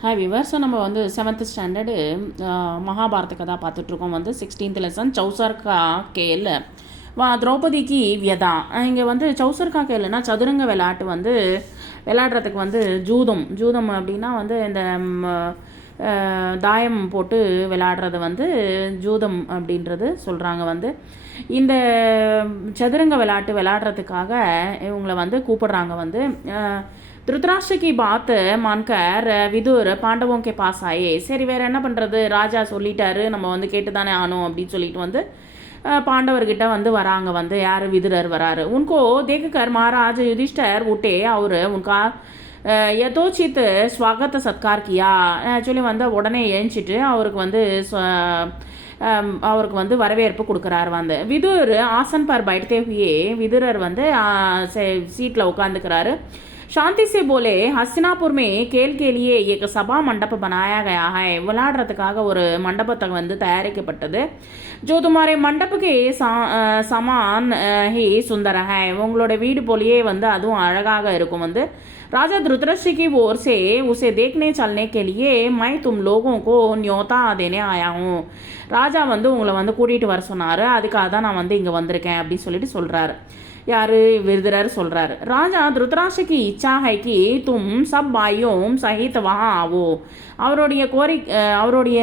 Hi விவர். So நம்ம வந்து 7th standard Mahabharata கதா பார்த்துட்ருக்கோம். வந்து 16th லெசன் சௌசர்கா கேல் திரௌபதிக்கு வியதா. இங்கே வந்து சௌசர்கா கேல்னா சதுரங்க விளையாட்டு வந்து விளையாடுறதுக்கு வந்து ஜூதம் அப்படின்னா வந்து இந்த தாயம் போட்டு விளையாடுறது வந்து ஜூதம் அப்படின்றது சொல்கிறாங்க. வந்து இந்த சதுரங்க விளையாட்டு விளையாடுறதுக்காக இவங்களை வந்து கூப்பிடுறாங்க. வந்து धृतराष्ट्र की बात मानकर विदुर पांडवों के पास आए. சரி வேறு என்ன பண்ணுறது, ராஜா சொல்லிட்டாரு, நம்ம வந்து கேட்டு தானே ஆனோம் அப்படின்னு சொல்லிட்டு வந்து பாண்டவர்கிட்ட வந்து வராங்க. வந்து யார், விதுரர் வராரு. உनको देखकर महाराज युधिष्ठिर उठे और उनका यथोचित स्वागत सत्कार किया. ஆக்சுவலி வந்து உடனே எழுந்திட்டு அவருக்கு வந்து வரவேற்பு கொடுக்குறாரு. வந்து விதுர் ஆசன் பர் बैठते हुए விதுரர் வந்து சீட்டில் உட்காந்துக்கிறாரு. शांति से बोले, हस्तिनापुर में खेल के लिए एक सभा मंडप बनाया गया है. விளையாடுறதுக்காக ஒரு மண்டபத்தை வந்து தயாரிக்கப்பட்டது. जो तुम्हारे मंडप के समान ही सुंदर है. உங்களோட வீடு போலயே வந்து அதுவும் அழகாக இருக்கும். வந்து राजा धृतराष्ट्र की ओर से उसे देखने चलने के लिए मैं तुम लोगों को न्योता देने आया हूँ. ராஜா வந்து உங்களை வந்து கூட்டிகிட்டு வர சொன்னார், அதுக்காக தான் நான் வந்து இங்கே வந்திருக்கேன் அப்படின்னு சொல்லிட்டு சொல்கிறாரு. யார், விருதுரர் சொல்கிறாரு. ராஜா धृतराष्ट्र की इच्छा है कि तुम सब भाइयों सहित वहाँ आओ. அவருடைய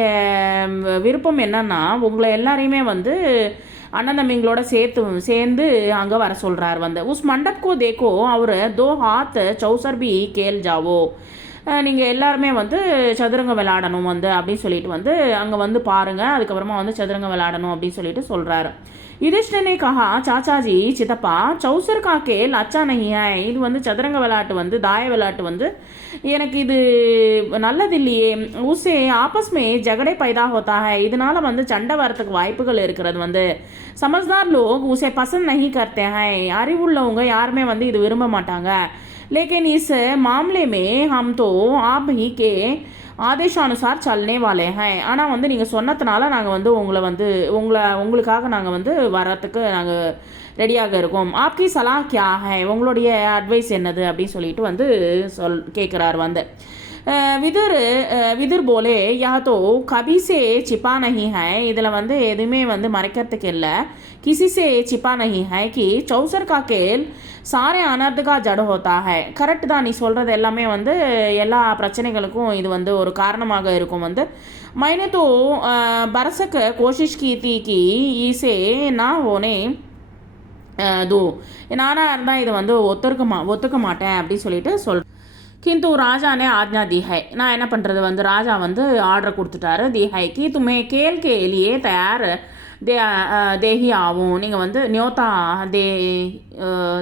விருப்பம் என்னன்னா உங்களை எல்லாரையுமே வந்து அண்ணன் தம்பிங்களோட சேர்ந்து அங்கே வர சொல்கிறார். வந்து உஸ் மண்டப் கோ தேக்கோ அவர் தோ ஹாத் சௌசர் பி கேல் ஜாவோ. நீங்கள் எல்லாருமே வந்து சதுரங்க விளையாடணும் வந்து அப்படின்னு சொல்லிட்டு வந்து அங்கே வந்து பாருங்கள், அதுக்கப்புறமா வந்து சதுரங்க விளையாடணும் அப்படின்னு சொல்லிட்டு சொல்கிறாரு. युधिष्ठिर ने कहा, चाचा जी चितपा चौसर का खेल अच्छा नहीं है. இது வந்து சதுரங்க விளையாட்டு வந்து தாய விளையாட்டு வந்து எனக்கு இது நல்லது இல்லையே. உசே ஆபஸ் மே ஜகடே பைதா ஹோத்தா है. இதனால வந்து சண்டை வரத்துக்கு வாய்ப்புகள் இருக்கிறது. வந்து समझदार लोग उसे पसंद नहीं करते हैं. அறிவுள்ளவங்க யாருமே வந்து இது விரும்ப மாட்டாங்க. लेकिन इस मामले में हम तो आप ही के ஆதேஷானுசார் சல்னே வாலே ஹே. ஆனால் வந்து நீங்கள் சொன்னதுனால நாங்கள் வந்து உங்களுக்காக நாங்கள் வந்து வரத்துக்கு நாங்கள் ரெடியாக இருக்கோம். ஆப்கி சலா கியா ஹே, உங்களுடைய அட்வைஸ் என்னது அப்படின்னு சொல்லிட்டு வந்து கேட்குறாரு. வந்து விதுர் போலே யா தோ கபி சே சிப்பா நஹி ஹை. இதில் வந்து எதுவுமே வந்து மறைக்கிறதுக்கு இல்லை. கிசி சே சிப்பா நஹி ஹை கி சௌசர் கா கேல் சாரே அனர்த்துக்கா ஜட ஹோத்தா ஹை. கரெக்டு தான், நீ சொல்கிறது எல்லாமே வந்து எல்லா பிரச்சனைகளுக்கும் இது வந்து ஒரு காரணமாக இருக்கும். வந்து மைனே தோ பரசக்க கோஷிஷ் கி தீ கி ஈசே நா ஹோனே தோ. நானாக இருந்தால் இதை வந்து ஒத்துக்க மாட்டேன் அப்படின்னு சொல்லிட்டு किंतु राजा ने आज्ञा दी है. நான் என்ன பண்ணுறது, வந்து ராஜா வந்து ஆர்டர் கொடுத்துட்டாரு. दी है कि तुम्हें खेल के लिए तैयार தேஹி ஆகும். நீங்கள் வந்து நியோத்தா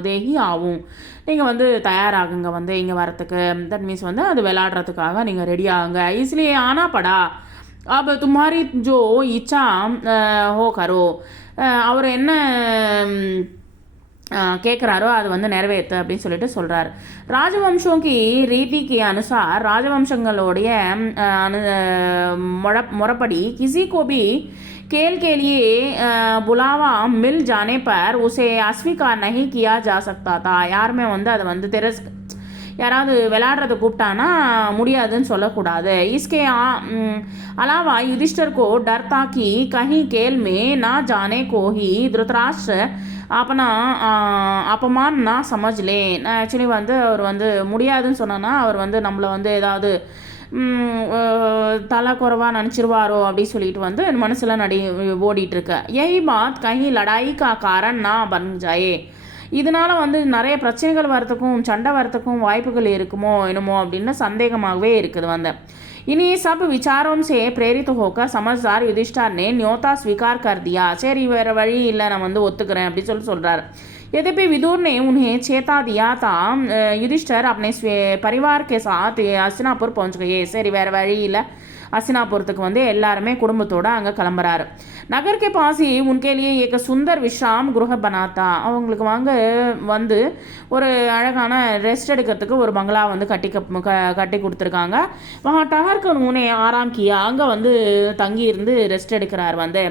தேஹி ஆகும். நீங்கள் வந்து தயாராகுங்க வந்து இங்கே வரத்துக்கு. தட் மீன்ஸ் வந்து அது விளையாடுறதுக்காக நீங்கள் ரெடி ஆகுங்க. इसलिए आना पड़ा. अब तुम्हारी जो इच्छा हो करो. அவர் என்ன கேட்குறாரோ அது வந்து நிறைவேற்று அப்படின்னு சொல்லிட்டு சொல்கிறார். ராஜவம்சோங்கி ரீதிக்கு அனுசார், ராஜவம்சங்களுடைய முறைப்படி किसी को भी खेल के लिए बुलावा मिल जाने पर उसे अस्वीकार नहीं किया जा सकता था. யாருமே வந்து அதை வந்து யாராவது விளையாடுறத கூப்பிட்டானா முடியாதுன்னு சொல்லக்கூடாது. इसके अलावा युधिष्ठिर को डर था कि कहीं खेल में ना जाने को ही धृतराष्ट्र अपना अपमान ना समझ ले. ஆக்சுவலி வந்து அவர் வந்து முடியாதுன்னு சொன்னோன்னா அவர் வந்து நம்மளை வந்து ஏதாவது தலை குறைவாக நினச்சிருவாரோ அப்படின்னு சொல்லிட்டு வந்து மனசில் ஓடிட்டுருக்க. यही बात कहीं लड़ाई का कारण ना बन जाए. இதனால் வந்து நிறைய பிரச்சனைகள் வரத்துக்கும் சண்டை வரத்துக்கும் வாய்ப்புகள் இருக்குமோ என்னமோ அப்படின்னு சந்தேகமாகவே இருக்குது. வந்து इन्हीं सब विचारों से प्रेरित होकर समझदार युधिष्ठिर ने न्योता स्वीकार कर दिया. சரி வேறு வழி இல்லை, நான் வந்து ஒத்துக்கிறேன் அப்படின்னு சொல்கிறார். यद्यपि विदुर ने उन्हें चेता दिया था, युधिष्ठिर अपने परिवार के साथ हस्तिनापुर पहुंच गए. சரி வேறு வழி இல்லை, हस्तिनापुरத்துக்கு வந்து எல்லாருமே குடும்பத்தோடு அங்கே கிளம்புறாரு. नगर के पास ही उनके लिए एक सुंदर विश्राम गृह बनाता. அவங்களுக்கு வந்து ஒரு அழகான ரெஸ்ட் எடுக்கிறதுக்கு ஒரு பங்களா வந்து கட்டி கொடுத்துருக்காங்க. वहाँ ठहर कर उन्होंने आराम किया. அங்கே வந்து தங்கி இருந்து ரெஸ்ட் எடுக்கிறார். வந்து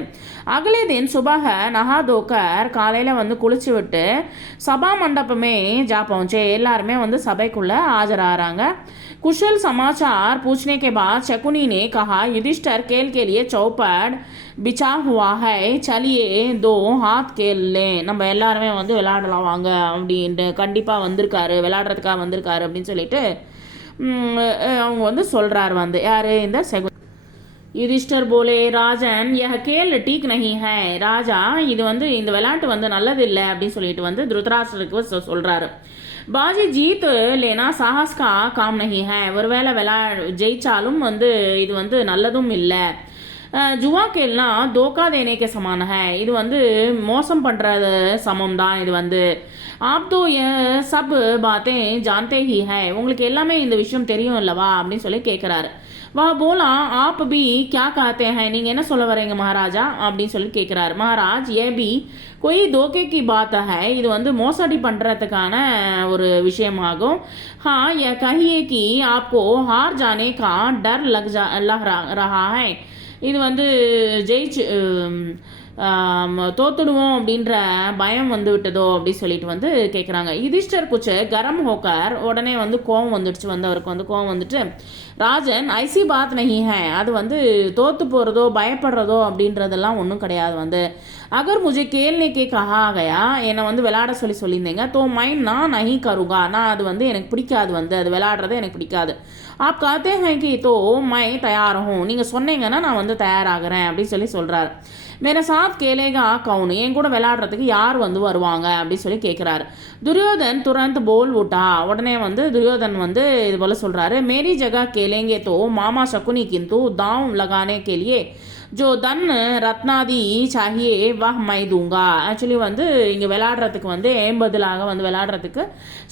अगले दिन सुबह नहा धोकर காலையில் வந்து குளிச்சு விட்டு சபா மண்டபமே ஜா பहुंचे. எல்லாருமே வந்து சபைக்குள்ளே ஆஜராகிறாங்க. कुशल समाचार पूछने के बाद शकुनी ने कहा, युधिष्ठिर खेल के लिए चौपट बिछा हुआ है, चलिए दो हाथ खेल लें. நம்ம எல்லாருமே வந்து விளையாடலாம் வாங்க அப்படின்ட்டு கண்டிப்பாக வந்திருக்காரு, விளையாடுறதுக்காக வந்திருக்காரு அப்படின்னு சொல்லிட்டு அவங்க வந்து சொல்கிறார் வந்து யார் இந்த युधिष्ठिर बोले, राजन यह खेल ठीक नहीं है. ராஜா இது வந்து இந்த விளையாட்டு வந்து நல்லது இல்லை அப்படின்னு சொல்லிட்டு வந்து திருதராஷ்டிரருக்கு சொல்கிறாரு. பாஜி ஜீத் லேனா சாஹஸ் கா காம் நஹி ஹை. ஒருவேளை ஜெயிச்சாலும் வந்து இது வந்து நல்லதும் இல்லை. ஜுவா கேல்னா தோக்கா தேனேக்கே சமான ஹை. இது வந்து மோசம் பண்ணுறது சமம் தான். இது வந்து ஆப் தோ சப் பாத்தே ஜான்தே ஹி ஹை. உங்களுக்கு எல்லாமே இந்த விஷயம் தெரியும் இல்லவா அப்படின்னு சொல்லி கேட்குறாரு. வா போலா ஆப் பி கியா காத்தே ஹை. நீங்கள் என்ன சொல்ல வரீங்க மகாராஜா அப்படின்னு சொல்லி கேட்குறாரு. மகாராஜ் ஏ பி கொய் தோக்கே கி பாத் ஹை. இது வந்து மோசடி பண்ணுறதுக்கான ஒரு விஷயமாகும். ஹா ய கஹியே கி ஆப்கோ ஹார் ஜானே கா டர் லக் ரஹா ஹை. இது வந்து ஜெயிச்சு தோத்துடுவோம் அப்படின்ற பயம் வந்து விட்டதோ அப்படி சொல்லிட்டு வந்து கேட்குறாங்க. யுதிஷ்டர் குச்சு கரம் ஹோக்கர் உடனே வந்து கோவம் வந்துடுச்சு வந்து அவருக்கு வந்து கோவம் வந்துட்டு, ராஜன் ஐசி பாத் நஹி ஹை. அது வந்து தோத்து போகிறதோ பயப்படுறதோ அப்படின்றதெல்லாம் ஒன்றும் கிடையாது வந்து. அகர் முஜே கேள்னே கே கஹா கயா, என்னை வந்து விளையாட சொல்லியிருந்தீங்க, தோ மைண்ட் நான் நஹி கருகா, நான் அது வந்து எனக்கு பிடிக்காது வந்து அது விளையாடுறது எனக்கு பிடிக்காது. ஆப் காத்தே ஹை கி தோ மை தயாராகும். நீங்கள் சொன்னீங்கன்னா நான் வந்து தயாராகிறேன் அப்படின்னு சொல்லி சொல்கிறார். மேரே சாத் கேலேகா கவுனு, என் கூட விளையாடுறதுக்கு யார் வந்து வருவாங்க அப்படின்னு சொல்லி கேட்குறாரு. துரியோதன் துரந்த் போல் விட்டா. உடனே வந்து துரியோதன் வந்து இது போல் சொல்கிறாரு, மேரி ஜகா கேலேங்கே தோ மாமா சகுனி கிந்து தாவ் லகானே கேலியே Joe than ரத்னாதி சாஹியே வஹ் my Thoonga. Actually வந்து இங்கே விளையாடுறதுக்கு வந்து பதிலாக வந்து விளையாடுறதுக்கு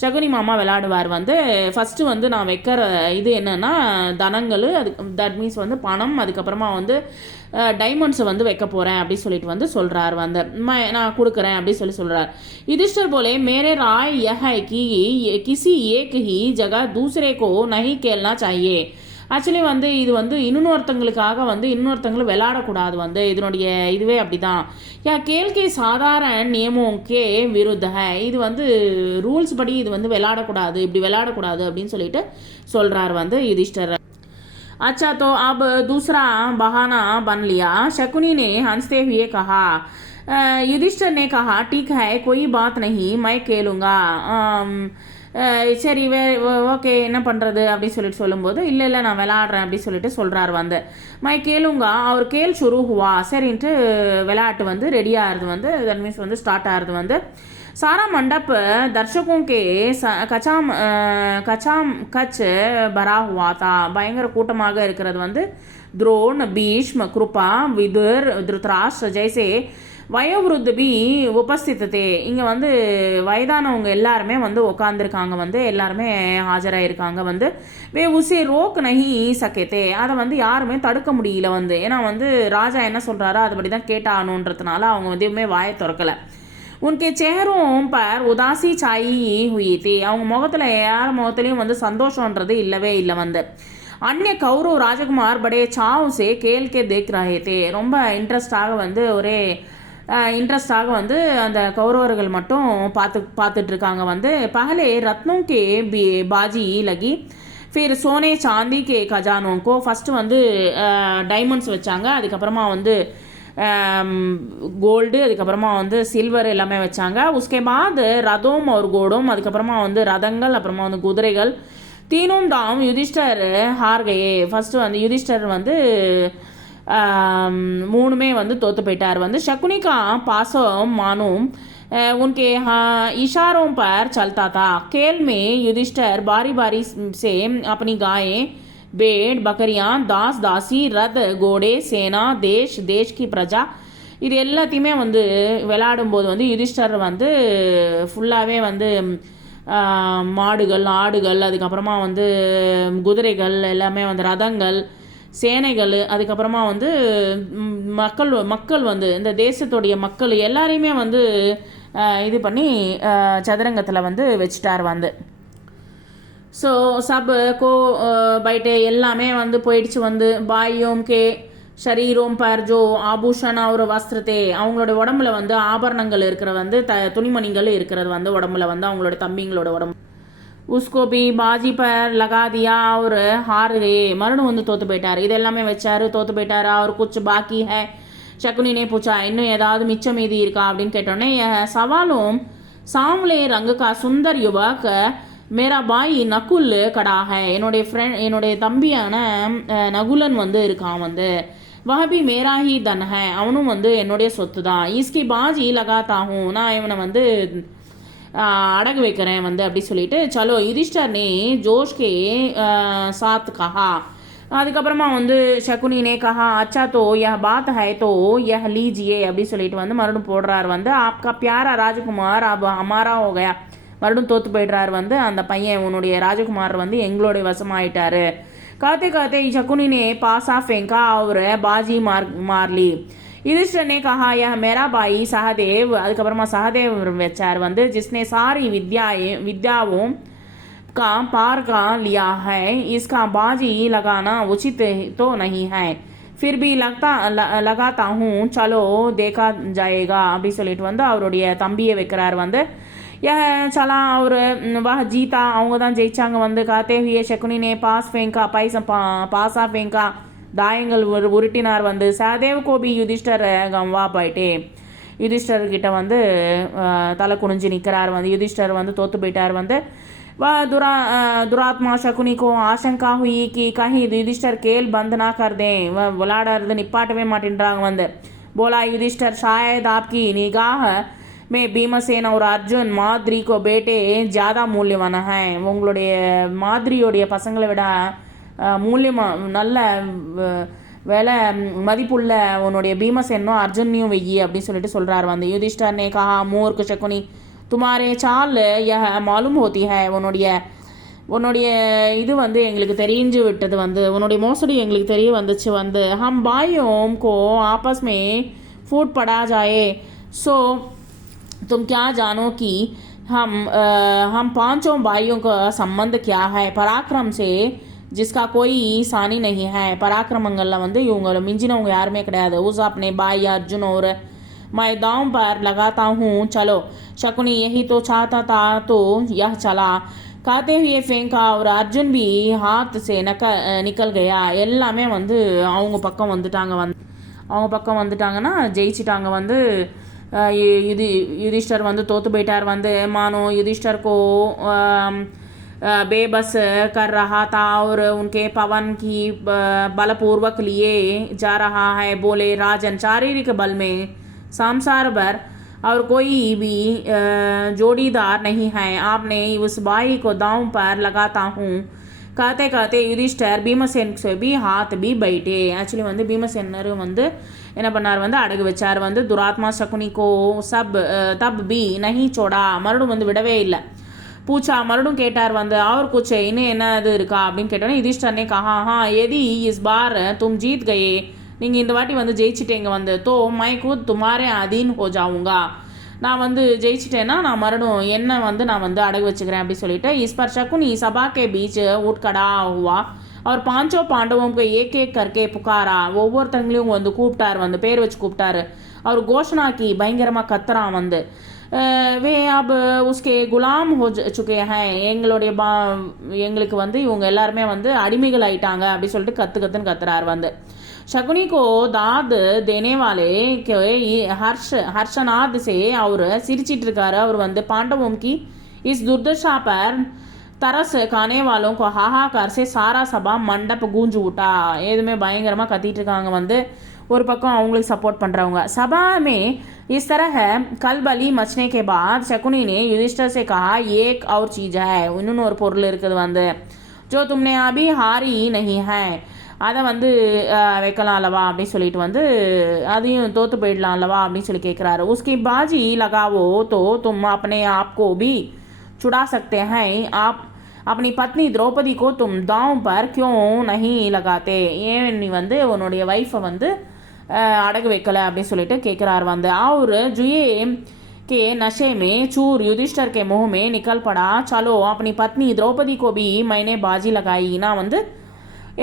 சகுனி மாமா விளையாடுவார் வந்து. ஃபஸ்ட்டு வந்து நான் வைக்கிற இது என்னென்னா தனங்கள், அது தட் மீன்ஸ் வந்து பணம், அதுக்கப்புறமா வந்து டைமண்ட்ஸை வந்து வைக்க போகிறேன் அப்படின்னு சொல்லிட்டு வந்து சொல்கிறார் வந்து. நான் கொடுக்குறேன் அப்படின்னு சொல்லி சொல்கிறார். யுதிஷ்டர் போலே மேரே ராய் யஹ் கி கிசி ஏக் ஹி ஜகா தூசரே கோ நஹி கேல்னா சாஹியே. ஆக்சுவலி வந்து இது வந்து இன்னொருத்தங்களுக்காக வந்து இன்னொருத்தங்களும் விளையாடக்கூடாது வந்து. இதனுடைய இதுவே அப்படிதான். யா கேள்கே சாதாரண நியமோக்கே விருத்த. இது வந்து ரூல்ஸ் படி இது வந்து விளையாடக்கூடாது, இப்படி விளையாடக்கூடாது அப்படின்னு சொல்லிட்டு சொல்கிறார் வந்து யுதிஷ்டர். अच्छा तो अब दूसरा बहाना बन लिया. शकुनी ने हंसते हुए कहा, युधिष्ठिर ने कहा, ठीक है कोई बात नहीं मैं खेलूँगा. சரி ஓகே என்ன பண்ணுறது அப்படின்னு சொல்லிட்டு சொல்லும்போது, இல்லை இல்லை நான் விளையாடுறேன் அப்படின்னு சொல்லிட்டு சொல்கிறார் வந்து. மை கேளுங்கா அவர் கேள் சுரு ஹுவா. சரின்ட்டு விளையாட்டு வந்து ரெடி ஆகிறது வந்து, தட் மீன்ஸ் வந்து ஸ்டார்ட் ஆகிறது வந்து. सारा मंडप दर्शकों के கச்சாம் கச் பரா हुआ था. பயங்கர கூட்டமாக இருக்கிறது வந்து. துரோன், பீஷ்ம, கிருபா, விதுர், திருதராஷ்டிர ஜெய்சே வயோவிருத்த பி உபஸ்தித்தே. இங்கே வந்து வயதானவங்க எல்லாருமே வந்து உட்காந்துருக்காங்க வந்து, எல்லாருமே ஆஜராயிருக்காங்க வந்து. வே உசே ரோக் நஹி சக்கேத்தே. அதை வந்து யாருமே தடுக்க முடியல வந்து. ஏன்னா வந்து ராஜா என்ன சொல்கிறாரோ அதுபடி தான் கேட்டாகணுன்றதுனால அவங்க வந்து எதுவுமே வாயை திறக்கலை. உன்கே சேரும் பர் உதாசி சாயி ஹுயி. அவங்க முகத்தில் யார் முகத்துலேயும் வந்து சந்தோஷன்றது இல்லவே இல்லை வந்து. அந்நிய கௌரவ் ராஜகுமார் படே சாவ் சே கேள்கே தேக் ரஹே தே. ரொம்ப இன்ட்ரெஸ்டாக வந்து ஒரே இன்ட்ரெஸ்டாக வந்து அந்த கௌரவர்கள் மட்டும் பார்த்துட்டு இருக்காங்க வந்து. பகலே ரத்னோं के बाजी लगी, फिर सोने चांदी के खजानों को. ஃபஸ்ட்டு வந்து டைமண்ட்ஸ் வச்சாங்க, அதுக்கப்புறமா வந்து கோல்டு, அதுக்கப்புறமா வந்து சில்வர் எல்லாமே வச்சாங்க. உஸ்கே பாத் ரதோம் ஒரு கோடும், அதுக்கப்புறமா வந்து ரதங்கள், அப்புறமா வந்து குதிரைகள். தீனும் தாம் யுதிஷ்டர் ஹார்கையே. ஃபஸ்ட்டு வந்து யுதிஷ்டர் வந்து மூணுமே வந்து தோற்று போயிட்டார் வந்து. शकुनिका पासों मानूम उनके इशारों पर चलता था. खेल में युधिष्ठिर बारी बारी से अपनी गायें, भेड़, बकरियां, दास दासी, रथ, घोड़े, सेना, देश देश की प्रजा இது எல்லாத்தையுமே வந்து விளையாடும்போது வந்து யுதிஷ்டர் வந்து ஃபுல்லாகவே வந்து மாடுகள், ஆடுகள், அதுக்கப்புறமா வந்து குதிரைகள் எல்லாமே வந்து ரதங்கள், சேனைகள், அதுக்கப்புறமா வந்து மக்கள் வந்து இந்த தேசத்துடைய மக்கள் எல்லாரையுமே வந்து இது பண்ணி சதுரங்கத்தில் வந்து வச்சுட்டார் வந்து. ஸோ சப் கோ பைட்டு எல்லாமே வந்து போயிடுச்சு வந்து. பாயும் கே ஷரீரோம் பர் ஜோ ஆபூஷன் ஒரு வஸ்திரத்தே. அவங்களோட உடம்புல வந்து ஆபரணங்கள் இருக்கிற வந்து துணிமணிகள் இருக்கிறது வந்து உடம்புல வந்து அவங்களோட தம்பிங்களோட உடம்பு. उसको भी बाजी पर लगा दिया और हार गए மறுபடியும் வந்து தோத்து போயிட்டார் இது எல்லாமே வச்சாரு தோத்து போயிட்டாரு और कुछ बाकी है शकुनी ने पूछा இன்னும் ஏதாவது மிச்சம் மீதி இருக்கா அப்படின்னு கேட்டோன்னே यह सवालों सांवले रंग का सुंदर युवक मेरा भाई नकुल कड़ा है என்னுடைய ஃப்ரெண்ட் என்னுடைய தம்பியான நகுலன் வந்து இருக்கான் வந்து वह भी मेरा ही धन है அவனும் வந்து என்னுடைய சொத்து தான் इसकी बाजी लगाता हूँ நான் இவனை வந்து அடகு வைக்கிறேன் வந்து அப்படி சொல்லிட்டு சலோ யுதிஷ்டர் ने जोश के साथ कहा அதுக்கப்புறமா வந்து शकुनी ने कहा अच्छा तो यह बात है तो यह लीजिए அப்படி சொல்லிட்டு வந்து மறுபடியும் போடுறார் வந்து आपका प्यारा राजकुमार अब हमारा हो गया மறுபடியும் தோத்து போயிடுறார் வந்து அந்த பையன் உன்னுடைய ராஜகுமார் வந்து எங்களுடைய வசமாயிட்டாரு कहते कहते शकुनी ने पासा फेंका और बाजी मार ली युधिष्ठिर ने कहा यह मेरा भाई सहदेव அதுக்கப்புறமா சஹதேவ் வச்சார் வந்து जिसने सारी विद्याओं का पार का लिया है इसका बाजी लगाना उचित तो नहीं है फिर भी लगाता हूँ चलो देखा जाएगा அப்படி சொல்லிட்டு வந்து அவருடைய தம்பியை வைக்கிறார் வந்து चला और वह जीता அவங்க தான் ஜெயிச்சாங்க வந்து कहते हुए शकुनी ने पास फेंका पासा फेंका தாயங்கள் உருட்டினார் வந்து சஹதேவ் கோபி யுதிஷ்டர் கம்வா போயிட்டே யுதிஷ்டர் கிட்ட வந்து தலை குனிஞ்சு நிற்கிறார் வந்து யுதிஷ்டர் வந்து தோத்து போயிட்டார் வந்து वह दुरात्मा शकुनी को आशंका हुई कि कहीं युधिष्ठिर खेल बंद ना कर दें वह விளையாடுறது நிப்பாட்டவே மாட்டேன்றாங்க வந்து बोला युधिष्ठिर शायद आपकी निगाह में भीमसेन और अर्जुन माद्री को बेटे ज़्यादा मूल्यवान है உங்களுடைய மாதிரியோடைய பசங்களை விட மூல்யமாக நல்ல வேலை மதிப்புள்ள உன்னுடைய பீமசேனும் அர்ஜுனையும் வெய்யி அப்படின்னு சொல்லிட்டு சொல்கிறார் வந்து युधिष्ठिर ने कहा मूर्ख शकुनी तुम्हारे चाल यह मालूम होती है உன்னுடைய இது வந்து எங்களுக்கு தெரிஞ்சு விட்டது வந்து உன்னுடைய மோசடி எங்களுக்கு தெரிய வந்துச்சு வந்து हम भाइयों को आपस में फूट पड़ा जाए सो तुम क्या जानो कि हम पांचों भाइयों का संबंध क्या है पराक्रम से जिसका कोई सानी नहीं है पराक्रमங்களில் வந்து இவங்களை மிஞ்சினவங்க யாருமே கிடையாது उस अपने भाई अर्जुन और मैं दांव पर लगाता हूँ चलो शकुनी यही तो चाहता था तो यह चला कहते हुए फेंका और अर्जुन भी हाथ से निकल गया எல்லாமே வந்து அவங்க பக்கம் வந்துட்டாங்கன்னா ஜெயிச்சிட்டாங்க வந்து युधिष्ठिर வந்து தோத்து போயிட்டார் வந்து मानो युधिष्ठिर को बेबस कर रहा था और उनके पवन की बलपूर्वक लिए जा रहा है बोले राजन शारीरिक बल में संसार भर और कोई भी जोड़ीदार नहीं है आपने उस भाई को दांव पर लगाता हूँ कहते कहते युधिष्ठिर भीमसेन से भी हाथ भी बैठे एक्चुअली வந்து பீமசேனரும் வந்து என்ன பண்ணார் வந்து அடகு வச்சார் வந்து दुरात्मा शकुनी को सब तब भी नहीं छोड़ा மறுபடியும் வந்து விடவே இல்லை पूछा மறுபடியும் கேட்டார் வந்து और कुछ இன்னும் என்ன இது இருக்கா அப்படின்னு கேட்டோன்னே युधिष्ठिर ने कहा हाँ यदि इस बार तुम जीत गए நீங்கள் இந்த வாட்டி வந்து ஜெயிச்சிட்டேங்க வந்து तो मैं खुद तुम्हारे अधीन हो जाऊंगा நான் வந்து ஜெயிச்சிட்டேன்னா நான் மறுபடியும் என்ன வந்து நான் வந்து அடகு வச்சுக்கிறேன் அப்படி சொல்லிட்டு इस पर शकुनी सभा के बीच उठ खड़ा हुआ और पांचों पांडवों को एक एक करके पुकारा ஒவ்வொருத்தங்களையும் வந்து கூப்பிட்டார் வந்து பேர் வச்சு கூப்பிட்டாரு அவர் கோஷனா की பயங்கரமாக கத்துறான் வந்து वे अब उसके गुलाम हो चुके हैं எங்களுக்கு வந்து இவங்க எல்லாருமே வந்து அடிமைகள் ஆயிட்டாங்க அப்படி சொல்லிட்டு கத்துன்னு கத்துறார் வந்து शकुनी को दाद देने वाले के हर्षनाद से और சிரிச்சிட்டு இருக்காரு அவர் வந்து पांडवों की इस दुर्दशा पर तरस खाने वालों को हाहाकार से सारा सभा मंडप गूंज उठा எதுவுமே பயங்கரமாக கத்திட்டு இருக்காங்க வந்து ஒரு பக்கம் அவங்களுக்கு சப்போர்ட் பண்ணுறவங்க सभा में इस तरह कलबली मचने के बाद शकुनी ने युधिष्ठिर से कहा एक और चीज़ है இன்னொன்று ஒரு பொருள் இருக்குது வந்து जो तुमने अभी हारी नहीं है அதை வந்து வைக்கலாம் அல்லவா அப்படின்னு சொல்லிட்டு வந்து அதையும் தோற்று போயிடலாம் அல்லவா அப்படின்னு சொல்லி கேட்குறாரு उसकी बाजी लगाओ तो तुम अपने आप को भी छुड़ा सकते हैं आप अपनी पत्नी द्रौपदी को तुम दांव पर क्यों नहीं लगाते ஏன் நீ வந்து உன்னுடைய வைஃபை வந்து அடகு வைக்கலை அப்படின்னு சொல்லிட்டு கேட்குறாரு வந்து और जुए के नशे में चूर युधिष्ठिर के मुंह में निकल पड़ा चलो अपनी पत्नी द्रौपदी को भी मैंने बाजी लगाई நான் வந்து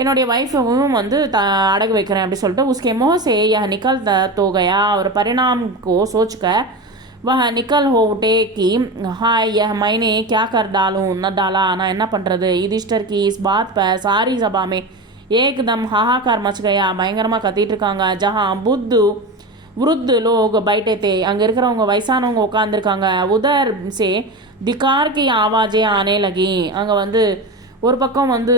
என்னுடைய வைஃபையும் வந்து அடகு வைக்கிறேன் அப்படி சொல்லிட்டு उसके मुंह से यह निकल तो गया और परिणाम को सोचकर वह निकल हो उठे कि हाय यह मैंने क्या कर डालूं न डाला நான் என்ன பண்ணுறது. युधिष्ठिर की इस बात पर सारी सभा में एकदम हाहाकार मच गया. பயங்கரமாக கத்திட்டு இருக்காங்க. जहाँ बुद्ध वृद्ध लोग बैठे थे, அங்கே இருக்கிறவங்க வயசானவங்க உட்காந்துருக்காங்க. உதர் சே திகார் की आवाज़ें आने लगी. அங்கே வந்து ஒரு பக்கம் வந்து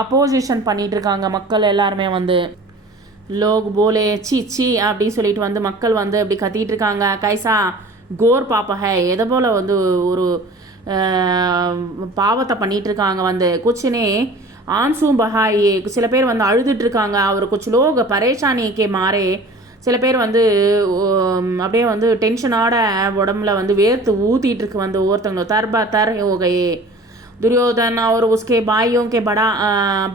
அப்போசிஷன் பண்ணிட்டு இருக்காங்க மக்கள் எல்லாருமே வந்து. லோக் போலே சி சி அப்படின்னு சொல்லிட்டு வந்து மக்கள் வந்து அப்படி கத்திட்டு இருக்காங்க. கைசா கோர் பாப்பா ஹே, எதை போல் வந்து ஒரு பாவத்தை பண்ணிட்டு இருக்காங்க வந்து. குச்சினே ஆன்சூம் பஹாயே, சில பேர் வந்து அழுதுட்டு இருக்காங்க. அவர் குச் லோக் பரேஷானிக்கே மாறே, சில பேர் வந்து அப்படியே வந்து டென்ஷனோட உடம்புல வந்து வேர்த்து ஊற்றிட்டு இருக்கு வந்து ஒவ்வொருத்தவங்களும். தர்பா தர் ஓகையே दुर्योधन और उसके भाइयों के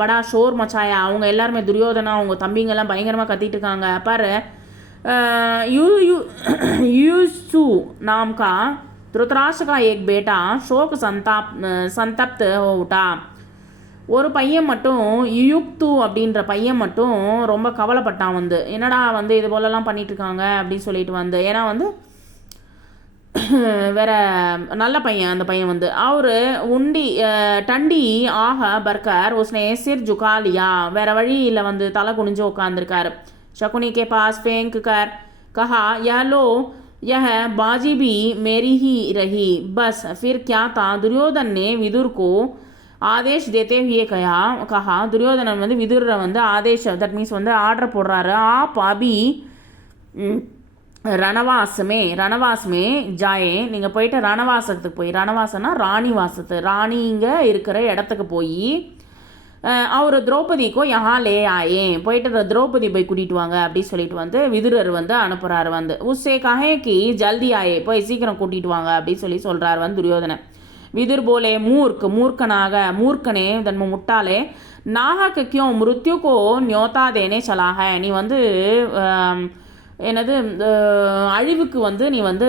बड़ा शोर मचाया. அவங்க எல்லாருமே துரியோதனா அவங்க தம்பிங்கெல்லாம் பயங்கரமாக கத்திட்டு இருக்காங்க. पर यूसु नाम का धृतराष्ट्र का एक बेटा शोक संतप्त हो उठा. ஒரு பையன் மட்டும் யுயுக்து அப்படின்ற பையன் மட்டும் ரொம்ப கவலைப்பட்டான் வந்து. என்னடா வந்து இது போலலாம் பண்ணிட்டு இருக்காங்க அப்படின்னு சொல்லிட்டு வந்து. ஏன்னா வந்து வேற நல்ல பையன் அந்த பையன் வந்து. அவர் உண்டி டண்டி ஆக பர்கர் உஸ்னே சிர் ஜுகா லியா, வேற வழியில் வந்து தலை குனிஞ்சு உட்காந்துருக்காரு. शकुनी के पास फेंक कर कहा यह लो यह बाजी भी मेरी ही रही बस फिर क्या था. दुर्योधन ने विदुर को आदेश देते हुए कहा दुर्योधनन வந்து விதுரை வந்து ஆதேஷ் தட் மீன்ஸ் வந்து ஆர்டர் போடுறாரு. ஆப் அபி ரணவாசமே ஜாயே, நீங்கள் போயிட்டு ரணவாசத்துக்கு போய், ரணவாசனா ராணிவாசத்து, ராணிங்க இருக்கிற இடத்துக்கு போய் அவர் திரௌபதிக்கோ யஹா லே ஆயே, போயிட்டு திரௌபதி போய் கூட்டிகிட்டு வாங்க அப்படின்னு சொல்லிட்டு வந்து விதுரர் வந்து அனுப்புகிறாரு வந்து. உஸ்ஸே கஹே கி ஜல்தி ஆயே, போய் சீக்கிரம் கூட்டிகிட்டு வாங்க அப்படின்னு சொல்லி சொல்கிறார் வந்து துரியோதனை. விதுர் போலே மூர்க்கனே தன்ம முட்டாளே நாகக்கு கியோ மிருத்யுக்கோ न्योता देने चला है. நீ வந்து என்னது அழிவுக்கு வந்து நீ வந்து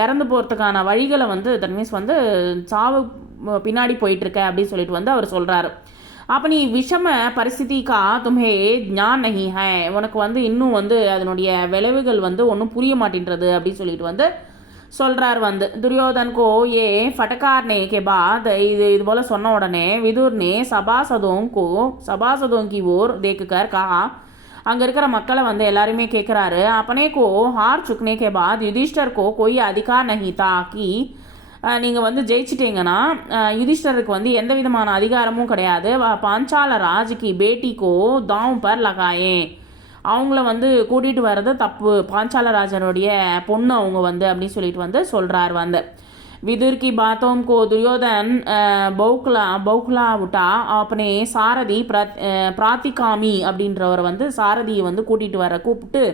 இறந்து போகிறதுக்கான வழிகளை வந்து தட் மீன்ஸ் வந்து சாவு பின்னாடி போயிட்டுருக்க அப்படின்னு சொல்லிட்டு வந்து அவர் சொல்கிறாரு. அப்போ நீ விஷம பரிஸ்திதிக்கா தும்ஹே ஞான் நஹி ஹே, உனக்கு வந்து இன்னும் வந்து அதனுடைய விளைவுகள் வந்து ஒன்றும் புரிய மாட்டேன்றது அப்படின்னு சொல்லிட்டு வந்து சொல்கிறார் வந்து. துரியோதன்கோ ஏ ஃபட்டக்கார்னே கே பாத், இது போல் சொன்ன உடனே விதுர்னே சபாசதோங்கி ஓர் தேக்குக்கர் கஹா, அங்கே இருக்கிற மக்களை வந்து எல்லாருமே கேட்குறாரு. அப்பனே கோ ஹார் சுக்னே கே பாத் யுதிஷ்டர் கோ கோய் அதிகார் நஹி தா கி, நீங்கள் வந்து ஜெயிச்சிட்டிங்கன்னா யுதிஷ்டருக்கு வந்து எந்த விதமான அதிகாரமும் கிடையாது. பாஞ்சால ராஜ்கி பேட்டிக்கோ தாம் பர் லகாயே, அவங்கள வந்து கூட்டிகிட்டு வர்றது தப்பு, பாஞ்சால ராஜனுடைய பொண்ணு அவங்க வந்து அப்படின்னு சொல்லிட்டு வந்து சொல்கிறார் வந்து. विदुर की बातों को दुर्योधन பௌக்லா விட்டா अपने சாரதி பிராத்திகாமி அப்படின்றவர் வந்து சாரதியை வந்து கூப்பிட்டு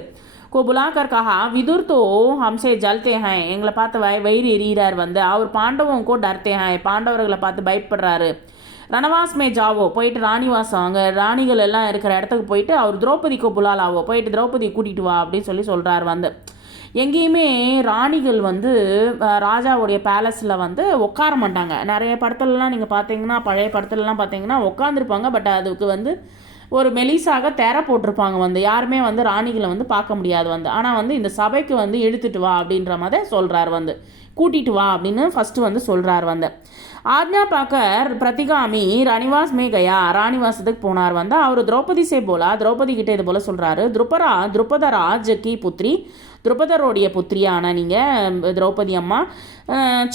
को बुलाकर कहा विदुर तो हमसे जलते हैं, எங்களை பார்த்து வயிறு எறிகிறார் வந்து. அவர் பாண்டவோம் को डरते हैं, பாண்டவர்களை பார்த்து பயப்படுறாரு. ரணவாஸ்மே ஜாவோ, போயிட்டு ராணிவாசம் அங்கே ராணிகள் எல்லாம் இருக்கிற இடத்துக்கு போயிட்டு அவர் திரௌபதிக்கு புலாலாவோ, போயிட்டு திரௌபதி கூட்டிகிட்டு வா அப்படின்னு சொல்லி சொல்கிறார் வந்து. எங்கேயுமே ராணிகள் வந்து ராஜாவுடைய பேலஸில் வந்து உட்கார மாட்டாங்க. நிறைய படத்துலலாம் நீங்கள் பார்த்தீங்கன்னா, பழைய படத்துலலாம் பார்த்தீங்கன்னா உட்காந்துருப்பாங்க. பட் அதுக்கு வந்து ஒரு மெலிசாக தெர போட்டிருப்பாங்க வந்து. யாருமே வந்து ராணிகளை வந்து பார்க்க முடியாது வந்து. ஆனால் வந்து இந்த சபைக்கு வந்து இழுத்துட்டு வா அப்படின்ற மாதிரி சொல்கிறார் வந்து. கூட்டிகிட்டு வா அப்படின்னு ஃபஸ்ட்டு வந்து சொல்கிறார் வந்து. ஆக்ஞா பாக்கர் பிரதிகாமி ராணிவாஸ் மே கயா, ராணிவாசத்துக்கு போனார் வந்து. அவர் திரௌபதி சே போலா, திரௌபதி கிட்டே இது போல் சொல்கிறாரு. द्रुपदराज की पुत्री, द्रुपदरोடைய पुत्रिயான நீங்கள் द्रौपदी अम्मा,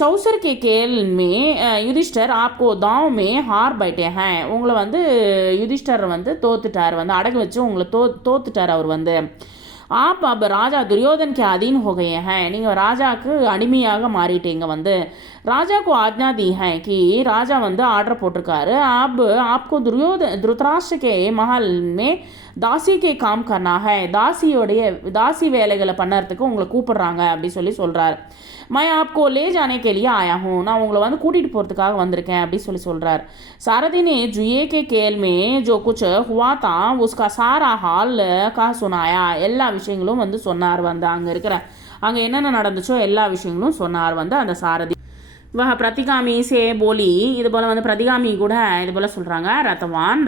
चौसर के खेल में युधिष्ठर आपको दाव में हार बैठे हैं, உங்களை வந்து யுதிஷ்டர் வந்து தோத்துட்டார் வந்து, அடகு வச்சு உங்களை தோத்துட்டார் அவர் வந்து. आप अब राजा दुर्योधन के अधीन हो गए हैं, நீங்கள் ராஜாவுக்கு அடிமையாக மாறிட்டீங்க வந்து. ராஜா को आज्ञा दी है कि ராஜா வந்து ஆர்டர் போட்டிருக்காரு. आपको धृतराष्ट्र के महल में दासी के काम करना है, தாசி வேலைகளை பண்ணுறதுக்கு உங்களை கூப்பிடுறாங்க அப்படி சொல்லி சொல்கிறார். मैं आपको ले जाने के लिए आया हूँ, நான் உங்களை வந்து கூட்டிகிட்டு போகிறதுக்காக வந்திருக்கேன் அப்படி சொல்லி சொல்கிறார். सारथी ने जुए के खेल में जो कुछ हुआ था उसका सारा हाल का सुनाया, எல்லா விஷயங்களும் வந்து சொன்னார் வந்து. அங்கே என்னென்ன நடந்துச்சோ எல்லா விஷயங்களும் சொன்னார் வந்து அந்த சாரதி. वह प्रतिगामी से बोली இது போல் வந்து பிரதிகாமி கூட இது போல் சொல்கிறாங்க ரதவான்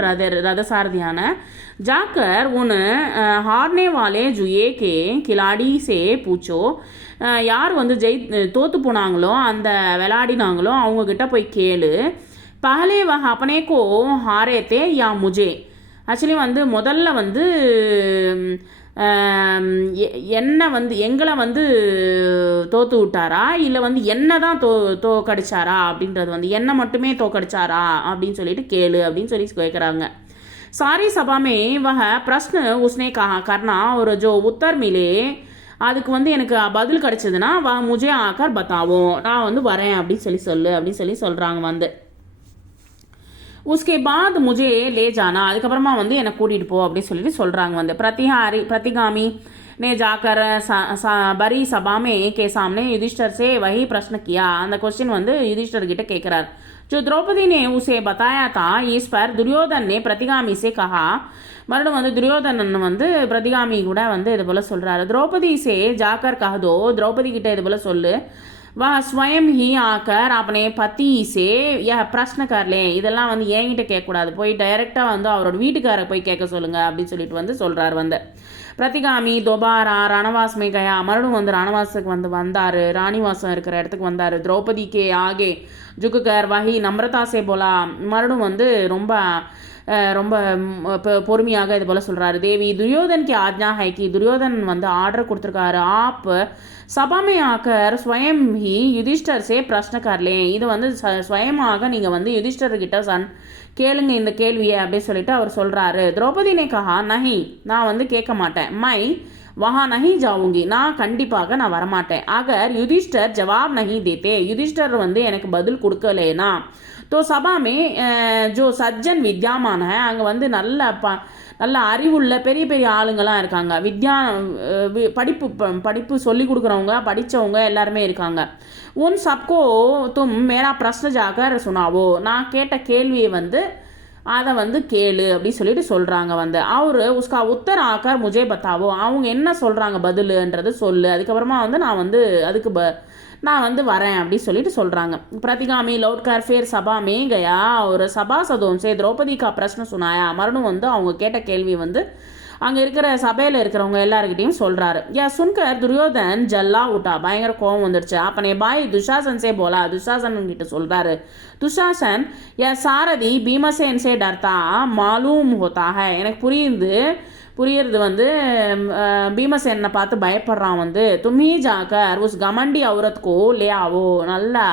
ரதசாரதியான जाकर उन हारने वाले जुए के खिलाड़ी से पूछो யார் வந்து தோத்து போனாங்களோ அந்த விளையாடினாங்களோ அவங்கக்கிட்ட போய் கேளு பஹலே வஹ अपने को हारे थे या मुझे ஆக்சுவலி வந்து முதல்ல வந்து என்ன வந்து எங்களை வந்து தோற்று விட்டாரா இல்லை வந்து என்ன தான் தோக்கடிச்சாரா அப்படின்றது வந்து என்ன மட்டுமே தோக்கடிச்சாரா அப்படின்னு சொல்லிட்டு கேளு அப்படின்னு சொல்லி கேட்குறாங்க सारी सभा में वह प्रश्न उसने कहा करना और जो उत्तर मिले அதுக்கு வந்து எனக்கு பதில் கிடச்சதுன்னா வா முஜே ஆக்கர் பத்தாவும் நான் வந்து வரேன் அப்படின்னு சொல்லி சொல்கிறாங்க வந்து उसके बाद मुझे ले जाना அதுக்கப்புறமா வந்து என்னை கூட்டிகிட்டு போ அப்படின்னு சொல்லிட்டு சொல்கிறாங்க வந்து प्रतिगामी ने जाकर बड़ी सभा में के सामने युधिष्ठिर से वही प्रश्न किया அந்த क्वेश्चन வந்து युधिष्ठिर கிட்ட கேட்குறார் जो द्रौपदी ने उसे बताया था इस पर दुर्योधन ने प्रतिगामी से कहा மறுபடியும் வந்து துரியோதனன் வந்து பிரதிகாமி கூட வந்து இது போல் சொல்கிறாரு द्रौपदी से जाकर कह दो द्रौपदी கிட்ட இது போல் சொல்லு वह स्वयं ही आकर अपने पति से यह प्रश्न कर ले இதெல்லாம் வந்து என்கிட்ட கேட்கக்கூடாது போய் டைரெக்டாக வந்து அவரோட வீட்டுக்கார போய் கேட்க சொல்லுங்க அப்படின்னு சொல்லிட்டு வந்து சொல்கிறார் வந்து பிரதிகாமி दोबारा ரணவாஸ் में गया மறுபடியும் வந்து ரணவாசுக்கு வந்து வந்தார் ராணிவாசம் இருக்கிற இடத்துக்கு வந்தார் द्रौपदी के आगे झुककर वही नम्रता से बोला மறுபடியும் வந்து ரொம்ப பொறுமையாக இது போல் சொல்கிறாரு தேவி துரியோதன் கி ஆஜ்ஞா ஹை கி துரியோதன் வந்து ஆர்டர் கொடுத்துருக்காரு ஆப் சபாமே ஆக்கர் ஸ்வயம் ஹி யுதிஷ்டர் சே பிரஷ்ன கர்லே இது வந்து ஸ்வயமாக நீங்கள் வந்து யுதிஷ்டர்கிட்ட கேளுங்க இந்த கேள்வியை அப்படின்னு சொல்லிட்டு அவர் சொல்கிறாரு திரௌபதினே கஹா நஹி நான் வந்து கேட்க மாட்டேன் மை वहाँ नहीं जाऊंगी நான் கண்டிப்பாக நான் வரமாட்டேன் அகர் யுதிஷ்டர் ஜவாப் நஹி தேத்தே யுதிஷ்டர் வந்து எனக்கு பதில் கொடுக்கலேனா तो सभा में जो सज्जन विद्यामान है அங்கே வந்து நல்ல அறிவுள்ள பெரிய பெரிய ஆளுங்கள்லாம் இருக்காங்க படிப்பு சொல்லி கொடுக்குறவங்க படித்தவங்க எல்லாருமே இருக்காங்க உன் சப்கோ தும் மேரா பிரश्न जाकर सुनावो நான் கேட்ட கேள்வியை வந்து அதை வந்து கேளு அப்படின்னு சொல்லிட்டு சொல்கிறாங்க வந்து அவரு உஸ்கா உத்தர் ஆக்கர் முஜே பத்தாவோ அவங்க என்ன சொல்கிறாங்க பதிலுன்றது சொல்லு அதுக்கப்புறமா வந்து நான் வந்து வரேன் அப்படின்னு சொல்லிட்டு சொல்கிறாங்க प्रतिगामी लौटकर फिर सभा में गया और सभासदों से द्रौपदी का प्रश्न सुनाया மறுபடியும் வந்து அவங்க கேட்ட கேள்வி வந்து அங்கே இருக்கிற சபையில் இருக்கிறவங்க எல்லாருக்கிட்டையும் சொல்கிறாரு யா சுன்கர் துரியோதன் ஜல்லா உட்டா பயங்கர கோவம் வந்துடுச்சு அப்பனே பாய் துஷாசன் சே போலா துஷாசன் கிட்ட சொல்கிறாரு துஷாசன் யா சாரதி பீமசேன் சே டர்த்தா மாலூம் ஹோத்தா ஹை எனக்கு புரியுறது வந்து பீமசேனை பார்த்து பயப்படுறான் வந்து தும்மி ஜாக்கர் உஸ் கமண்டி அவுரத்கோ லே ஆவோ நல்லா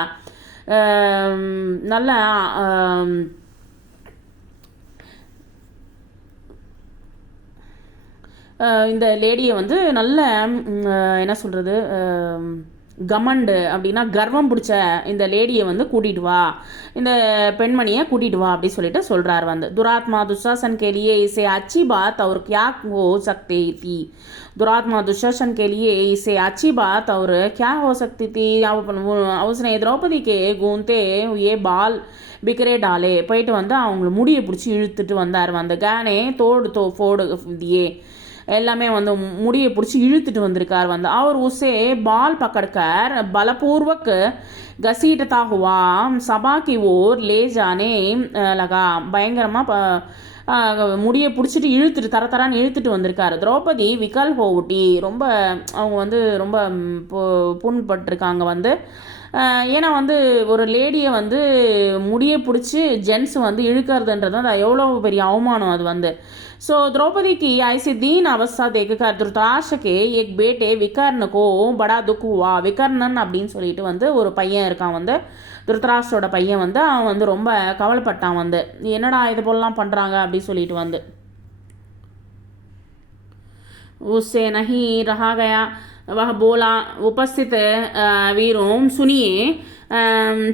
இந்த லேடியை வந்து நல்ல என்ன சொல்கிறது கமண்டு அப்படின்னா கர்வம் பிடிச்ச இந்த லேடியை வந்து கூட்டிகிட்டு வா இந்த பெண்மணியை கூட்டிகிட்டு வா அப்படி சொல்லிட்டு சொல்கிறார் வந்து दुरात्मा दुशासन के लिए इसे अच्छी बात और क्या हो सकती थी दुरात्मा दुशासन के लिए इसे अच्छी बात और क्या हो सकती थी उसने द्रौपदी के गूंते ये बाल बिखरे डाले போயிட்டு வந்து அவங்கள முடியை பிடிச்சி இழுத்துட்டு வந்தார் வந்து गाने तोड़ फोड़ दिए எல்லாமே வந்து முடியை பிடிச்சி இழுத்துட்டு வந்திருக்கார் வந்து அவர் உசே பால் பக்கடக்கர் பலபூர்வக் घसीटता हुआ सभा की ओर ले जाने लगा பயங்கரமாக முடியை பிடிச்சிட்டு இழுத்துட்டு தரன்னு இழுத்துட்டு வந்திருக்காரு திரௌபதி விக்கல் ஹோவுட்டி ரொம்ப அவங்க வந்து ரொம்ப புண்பட்டிருக்காங்க வந்து ஏன்னா வந்து ஒரு லேடியை வந்து முடியை பிடிச்சி ஜென்ஸ் வந்து இழுக்கிறதுன்றது அது எவ்வளோ பெரிய அவமானம் அது வந்து सो द्रौपदी की ऐसी दीन अवस्था देखकर धृतराष्ट्र के एक बेटे विकर्ण को बड़ा दुख हुआ விகர்ணன் அப்படின்னு சொல்லிட்டு வந்து ஒரு பையன் இருக்கான் வந்து திருத்தராஷ்டரோட பையன் வந்து அவன் வந்து ரொம்ப கவலைப்பட்டான் வந்து என்னடா இது போலலாம் பண்ணுறாங்க அப்படின்னு சொல்லிட்டு வந்து उससे नहीं रहा गया वह बोला उपस्थित वीरों सुनिए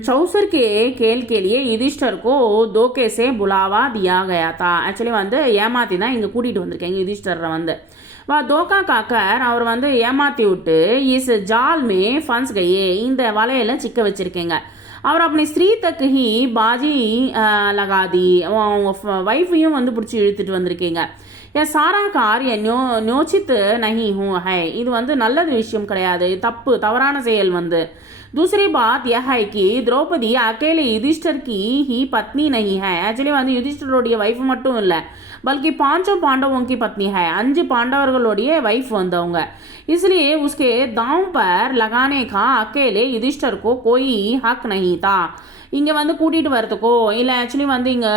चौसर के खेल के लिए युधिष्ठर को धोखे से बुलावा दिया गया था ஆக்சுவலி வந்து ஏமாற்றி தான் இங்கே கூட்டிகிட்டு வந்திருக்கேங்க யுதிஷ்டரை வந்து வா தோக்கா காக்கர் அவர் வந்து ஏமாற்றி விட்டு இஸ் ஜால் மே ஃபன்ஸ் கையே இந்த வலையில் சிக்க வச்சுருக்கேங்க அவர் அப்படி ஸ்திரீ தக்கு ஹி பாஜி லகாதி அவங்க ஒய்ஃபையும் வந்து பிடிச்சி இழுத்துட்டு வந்திருக்கீங்க ஏன் சாரா காரிய ஞோச்சித்து நஹி ஹூ ஹை இது வந்து நல்லது விஷயம் கிடையாது தவறான செயல் வந்து दूसरी बात यह है कि द्रौपदी अकेले युधिष्ठिर की ही पत्नी नहीं है. एक्चुअली வந்து யுதிஷ்டருடைய வைஃப் மட்டும் இல்லை, बल्कि पांचों पांडवों की पत्नी है. 5 पांडवர்களுடைய வைஃப் வந்தவங்க. इसलिए उसके दांव पर लगाने का अकेले युधिष्ठिर को कोई हक नहीं था. இங்கே வந்து கூட்டிகிட்டு வரதுக்கோ இல்லை ஆக்சுவலி வந்து இங்கே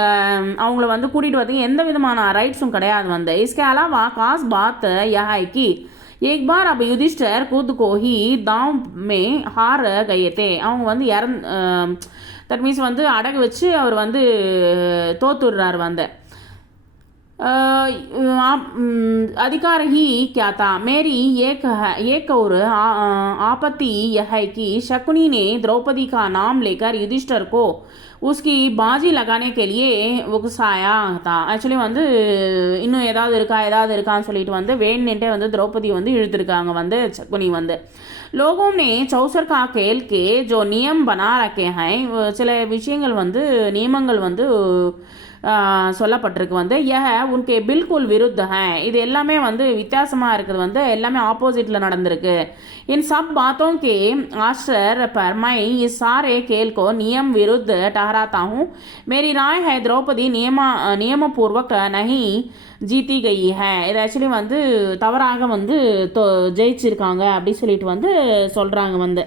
அவங்கள வந்து கூட்டிகிட்டு வரதுக்கு எந்த விதமான ரைட்ஸும் கிடையாது வந்து. इसके अलावा खास बात यह है कि एक बार अब युधिष्ठिर खुद को ही दांव में हार गए थे. அவங்க வந்து தட் மீன்ஸ் வந்து அடகு வச்சு அவர் வந்து தோத்துடுறார் வந்து. अधिकार ही क्या था. मेरी एक और आपत्ति यह है कि शकुनी ने द्रौपदी का नाम लेकर युधिष्ठिर को उसकी बाजी लगाने के लिए उकसाया था. ஆக்சுவலி வந்து இன்னும் ஏதாவது இருக்கான்னு சொல்லிட்டு வந்து வேணுன்ட்டே வந்து திரௌபதி வந்து இழுத்துருக்காங்க வந்து சக்குனி வந்து. लोगों ने चौसर का खेल के जो नियम बना रखे हैं, சில விஷயங்கள் வந்து நியமங்கள் வந்து சொல்லப்பட்டிருக்கு வந்து. உனக்கு பில்குல் விருத்த இது எல்லாமே வந்து வித்தியாசமாக இருக்குது வந்து, எல்லாமே ஆப்போசிட்டில் நடந்திருக்கு. इन सब बातों के आश्चर्य पर मैं इस सारे खेल को नियम विरुद्ध ठहराता हूँ. मेरी राय है द्रौपदी नियमपूर्वक नहीं जीती गई है. இது ஆக்சுவலி வந்து தவறாக வந்து ஜெயிச்சிருக்காங்க அப்படி சொல்லிட்டு வந்து சொல்கிறாங்க வந்து.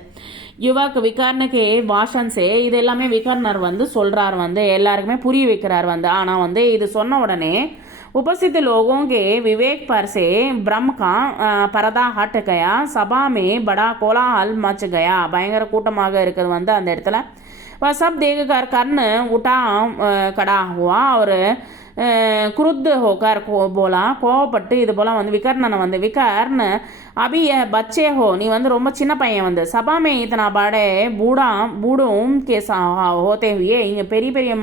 யுவக் விகர்ணுக்கு வாஷன்ஸே இது எல்லாமே விகர்ணர் வந்து சொல்கிறார் வந்து, எல்லாருக்குமே புரிய வைக்கிறார் வந்து. ஆனால் வந்து இது சொன்ன உடனே उपस्थित लोगों के विवेक पर से ब्रह्म का पर्दा हट गया. सभा में बड़ा कोलाहल मच गया. பயங்கர கூட்டமாக இருக்கிறது வந்து அந்த இடத்துல. वह सब देखकर कर्ण उठा खड़ा हुआ और क्रुद्ध होकर बोला, கோவப்பட்டு இது போல் வந்து விகர்ணனை வந்து, விகர்ண अभी यह बच्चे हो, நீ வந்து ரொம்ப சின்ன பையன் வந்து. सभा में इतना बड़े बूढ़ों के होते हुए இங்கே பெரிய பெரிய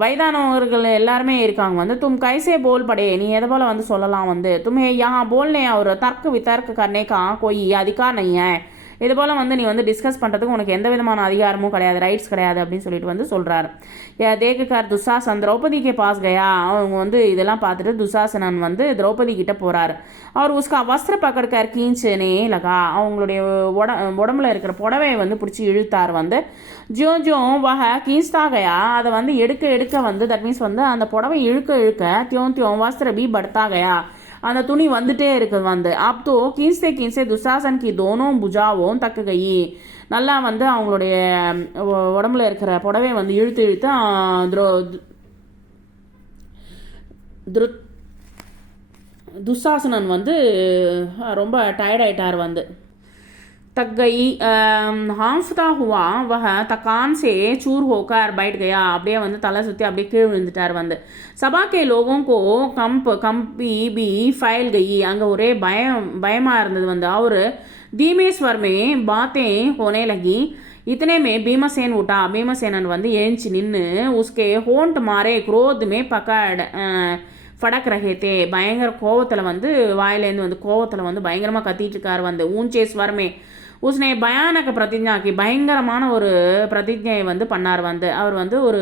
வயதானவர்கள் எல்லாருமே இருக்காங்க வந்து. तुम कैसे बोल पड़े, நீ எதை போல் வந்து சொல்லலாம் வந்து. तुम्हें यहाँ बोलने और तर्क वितर्क करने का कोई अधिकार नहीं है. இது போல் வந்து நீ வந்து டிஸ்கஸ் பண்ணுறதுக்கு உனக்கு எந்த விதமான அதிகாரமும் கிடையாது, ரைட்ஸ் கிடையாது அப்படின்னு சொல்லிட்டு வந்து சொல்கிறாரு. தேகக்கார் துசாசன் திரௌபதிக்கு பாஸ் கயா. அவங்க வந்து இதெல்லாம் பார்த்துட்டு துசாசனன் வந்து திரௌபதி கிட்ட போகிறாரு. அவர் உஸ்கா வஸ்திர பக்கடுக்கார் கீஞ்சனே லகா. அவங்களுடைய உடம்புல இருக்கிற புடவையை வந்து பிடிச்சி இழுத்தார் வந்து. ஜோ வக கீன்ஸ்தா கயா. அதை வந்து எடுக்க வந்து தட் மீன்ஸ் வந்து அந்த புடவை இழுக்க தியோம் வஸ்திர பி படுத்தா கயா. அந்த துணி வந்துட்டே இருக்குது வந்து. அப் தோ கீன்சே துசாசன் கி தோனோ புஜாவும் தக்க கை. நல்லா வந்து அவங்களுடைய உடம்புல இருக்கிற புடவை வந்து இழுத்து துசாசனன் வந்து ரொம்ப டயர்டாயிட்டார் வந்து. तक गई हांफता हुआ वह थकान से चूर होकर बैठ गया. அப்படியே வந்து தலை சுற்றி அப்படியே கீழ் விழுந்துட்டார் வந்து. सभा के लोगों को कंपी भी फैल गई. அங்கே ஒரே பயமாக இருந்தது வந்து. और धीमे स्वर में बातें होने लगी. इतने में भीमसेन उठा. भीमसेनन வந்து எழுந்துச்சு நின்று उसके होंठ मारे क्रोध में पकड़ फड़क रहे थे. பயங்கர கோவத்தில் வந்து வாயிலேருந்து வந்து கோவத்தில் வந்து பயங்கரமாக கத்திட்டு இருக்கார் வந்து. ஊஞ்சே ஸ்வரமே உஸ்னே பயானக பிரதிஜாக்கி. பயங்கரமான ஒரு பிரதிஜையை வந்து பண்ணார் வந்து. அவர் வந்து ஒரு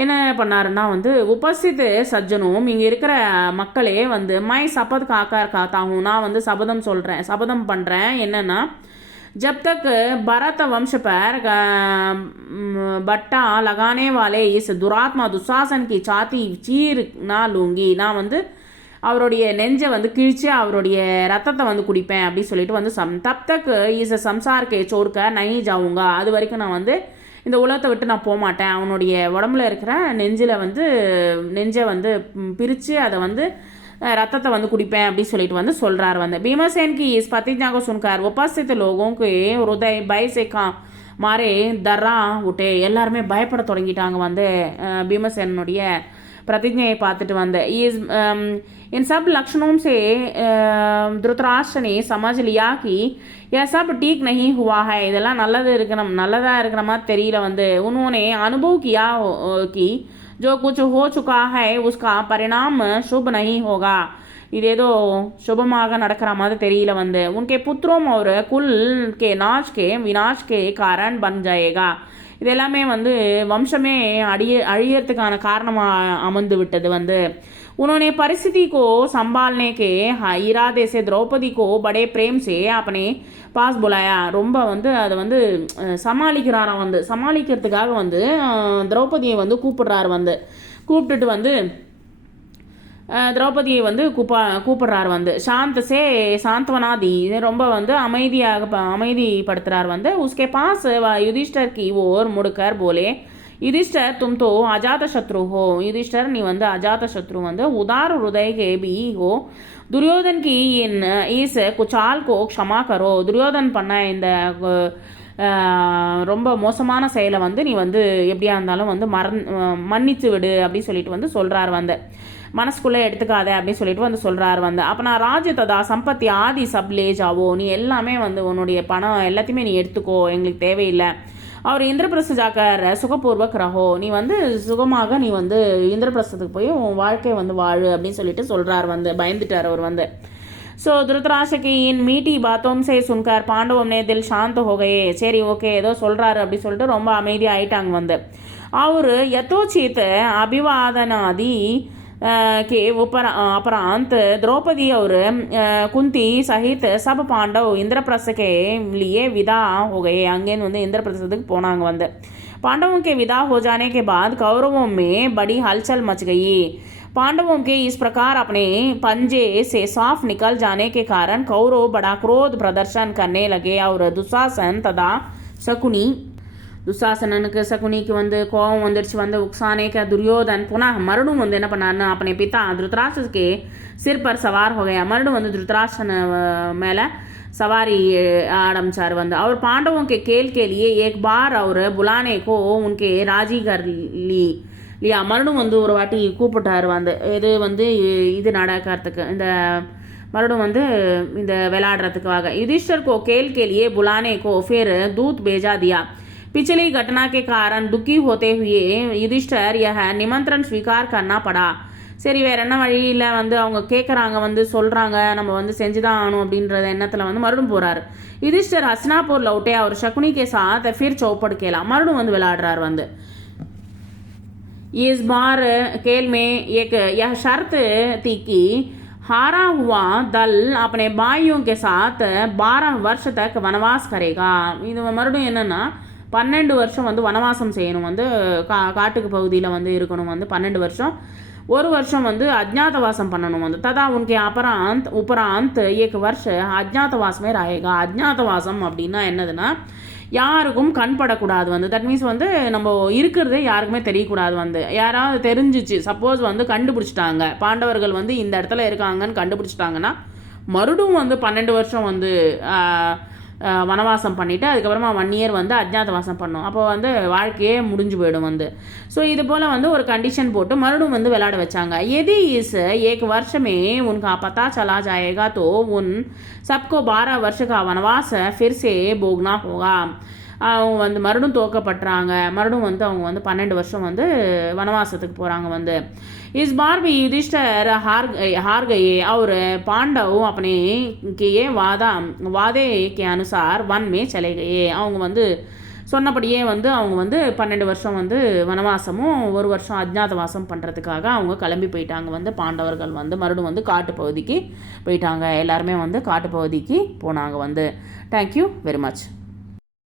என்ன பண்ணாருன்னா வந்து, உபஸ்தித் சஜ்ஜனும் இங்கே இருக்கிற மக்களே வந்து மை சபத் காக்கார் காத்தாகும், நான் வந்து சபதம் பண்ணுறேன் என்னன்னா, जब तक भरत वंश पर बट्टा लगाने वाले इस दुरात्मा दुशासन की छाती चीर ना लूंगी. நான் வந்து அவருடைய நெஞ்சை வந்து கிழிச்சு அவருடைய ரத்தத்தை வந்து குடிப்பேன் அப்படின்னு சொல்லிட்டு வந்து தப் தக் இஸ் சம்சார்க்கே சோர்க்க நை ஜாவுங்க. அது வரைக்கும் நான் வந்து இந்த உலகத்தை விட்டு நான் போக மாட்டேன். அவனுடைய உடம்புல இருக்கிற நெஞ்சை வந்து பிரித்து அதை வந்து रत्ता வந்து குடிப்பேன் அப்படி சொல்லிட்டு வந்து சொல்றார் வந்து. भीमसेन की इस प्रतिज्ञा को सुनकर उपस्थित लोगों के हृदय भय से मारे दर्रा उठे. எல்லாருமே பயப்பட தொடங்கிட்டாங்க வந்து பீமசேனுடைய प्रतिज्ञाயை பார்த்துட்டு வந்து. इन सब लक्षणों से धृतराष्ट्र ने समझ लिया कि यह सब ठीक नहीं हुआ है. இதெல்லாம் நல்லதாக இருக்கிற மாதிரி தெரியல வந்து. उन्होंने अनुभव किया कि जो कुछ हो चुका है उसका परिणाम शुभ नहीं होगा. இது ஏதோ சுபமாக நடக்கிற மாதிரி தெரியல வந்து. उनके पुत्रों और कुल के नाश के विनाश के कारण बन जाएगा. இது எல்லாமே வந்து வம்சமே அழியறதுக்கான காரணமாக அமர்ந்து விட்டது வந்து. उन्होंने परिस्थिति को संभालने के इरादे से द्रौपदी को बड़े प्रेम से अपने பாஸ் புலாயா ரொம்ப வந்து அதை வந்து சமாளிக்கிறாராம் வந்து. சமாளிக்கிறதுக்காக வந்து திரௌபதியை வந்து கூப்பிடுறாரு வந்து. கூப்பிட்டுட்டு வந்து திரௌபதியை வந்து கூப்பிடுறார் வந்து. சாந்தசே சாந்தவனாதி ரொம்ப வந்து அமைதிப்படுத்துகிறார் வந்து. உஸ்கே பாஸ் யுதிஷ்டர் கி ஓர் முடுக்கர் போலே युधिष्ठर तुम तो अजात शत्रु हो. युधिष्ठर நீ வந்து அஜாத சத்ரு வந்து उदार हृदय के भी हो. दुर्योधन की इस कुचाल को क्षमा करो. துரியோதன் பண்ண இந்த ரொம்ப மோசமான செயலை வந்து நீ வந்து எப்படியா இருந்தாலும் வந்து மன்னிச்சு விடு அப்படின்னு சொல்லிட்டு வந்து சொல்கிறார் வந்து. மனசுக்குள்ளே எடுத்துக்காத அப்படின்னு சொல்லிட்டு வந்து சொல்கிறார் வந்து. அப்போ நான் ராஜ்ய ததா சம்பத்தி ஆதி சப்லே ஜாவோ, நீ எல்லாமே வந்து உன்னுடைய பணம் எல்லாத்தையுமே நீ எடுத்துக்கோ, எங்களுக்கு தேவையில்லை. அவர் இந்திரபிரஸ்த ஜாக்கர் சுகபூர்வக் ரஹோ, நீ வந்து சுகமாக நீ வந்து இந்திரபிரஸ்தத்துக்கு போய் உன் வாழ்க்கையை வந்து வாழு அப்படின்னு சொல்லிட்டு சொல்கிறார் வந்து. பயந்துட்டார் அவர் வந்து. ஸோ धृतराष्ट्र की इन मीठी बातों से सुनकर पांडवों ने दिल शांत हो गए. சரி ஓகே ஏதோ சொல்கிறாரு அப்படின்னு சொல்லிட்டு ரொம்ப அமைதியாக ஆயிட்டாங்க வந்து. அவர் யதோச்சித் அபிவாதனாதி के उपरांत द्रौपदी और कुंती सहित सब पांडव इंद्रप्रस्थ के लिए विदा हो गए. अंगेन வந்து इंद्रप्रस्थத்துக்கு போனாங்க வந்து. पांडवों के विदा हो जाने के बाद कौरवों में बड़ी हलचल मच गई. पांडवों के इस प्रकार अपने पंजे से साफ निकल जाने के कारण कौरव बड़ा क्रोध प्रदर्शन करने लगे और दुशासन तथा शकुनी दुशासनனுக்கு சகுனிக்கு வந்து கோபம் வந்துடுச்சு வந்து. உக்சானே का दुर्योधन पुनः மறுபடியும் வந்து என்ன பண்ணாருன்னா अपने पिता धृतराष्ट्र के सिर पर सवार हो गया. மறுபடியும் வந்து धृतराष्ट्र மேலே सवारी आरम्भार வந்து. और पांडवों के खेल के लिए एक बार और बुलाने को उनके राजी कर लिया. மறுபடியும் வந்து ஒரு வாட்டி கூப்பிட்டார் வந்து. இது வந்து இது நடக்கிறதுக்கு இந்த மறுபடியும் வந்து இந்த விளையாடுறதுக்காக. युधिष्ठिर को खेल के लिए बुलाने को फिर दूत भेजा दिया. पिछली घटना के कारण दुखी होते हुए युधिष्ठिर यह निमंत्रण स्वीकार करना पड़ा. சரி வேறு என்ன வழியில் வந்து அவங்க கேட்குறாங்க வந்து சொல்கிறாங்க நம்ம வந்து செஞ்சு தான் ஆகணும் அப்படின்றத எண்ணத்தில் வந்து மறுபடியும் போகிறார். युधिष्ठिर हसनापुर लौटे और शकुनी के साथ फिर चौपड़ खेला. மறுபடியும் வந்து விளையாடுறார் வந்து. इस बार खेल में एक यह शर्त थी कि हारा हुआ दल अपने भाइयों के साथ 12 वर्ष तक वनवास करेगा. இது மறுபடியும் என்னென்னா 12 வருஷம் வந்து வனவாசம் செய்யணும் வந்து. காட்டுக்கு பகுதியில் வந்து இருக்கணும் வந்து 12 வருஷம். ஒரு வருஷம் வந்து அஜ்ஞாதவாசம் பண்ணணும் வந்து. ததா உனக்கு உபராந்த் एक वर्ष அஜ்ஞாதவாசமே ராயேகா. அஜ்ஞாதவாசம் அப்படின்னா என்னதுன்னா யாருக்கும் கண்படக்கூடாது வந்து. தட் மீன்ஸ் வந்து நம்ம இருக்கிறதே யாருக்குமே தெரியக்கூடாது வந்து. யாராவது தெரிஞ்சிச்சு சப்போஸ் வந்து கண்டுபிடிச்சிட்டாங்க பாண்டவர்கள் வந்து இந்த இடத்துல இருக்காங்கன்னு கண்டுபிடிச்சிட்டாங்கன்னா மறுபடியும் வந்து 12 வருஷம் வந்து வனவாசம் பண்ணிவிட்டு அதுக்கப்புறமா 1 year வந்து அஜ்ஞாதவாசம் பண்ணோம். அப்போ வந்து வாழ்க்கையே முடிஞ்சு போயிடும் வந்து. ஸோ இது போல் வந்து ஒரு கண்டிஷன் போட்டு மறுபடியும் வந்து விளையாட வச்சாங்க. यदि इस एक वर्ष में उनका पता चला जाएगा तो उन सबको 12 वर्ष का वनवास फिर से भोगना होगा. அவங்க வந்து மறுபடியும் தோக்கப்படுறாங்க. மறுபடியும் வந்து அவங்க வந்து 12 வருஷம் வந்து வனவாசத்துக்கு போகிறாங்க வந்து. इस बार भी युधिष्ठिर हार गए और पांडव अपने किए वादे के अनुसार वन में चले गए. அவங்க வந்து சொன்னபடியே வந்து அவங்க வந்து 12 வருஷம் வந்து வனவாசமும் 1 வருஷம் அஜ்ஞாதவாசம் பண்ணுறதுக்காக அவங்க கிளம்பி போயிட்டாங்க வந்து. பாண்டவர்கள் வந்து மறுபடியும் வந்து காட்டுப்பகுதிக்கு போயிட்டாங்க. எல்லாருமே வந்து காட்டுப்பகுதிக்கு போனாங்க வந்து. Thank you very much.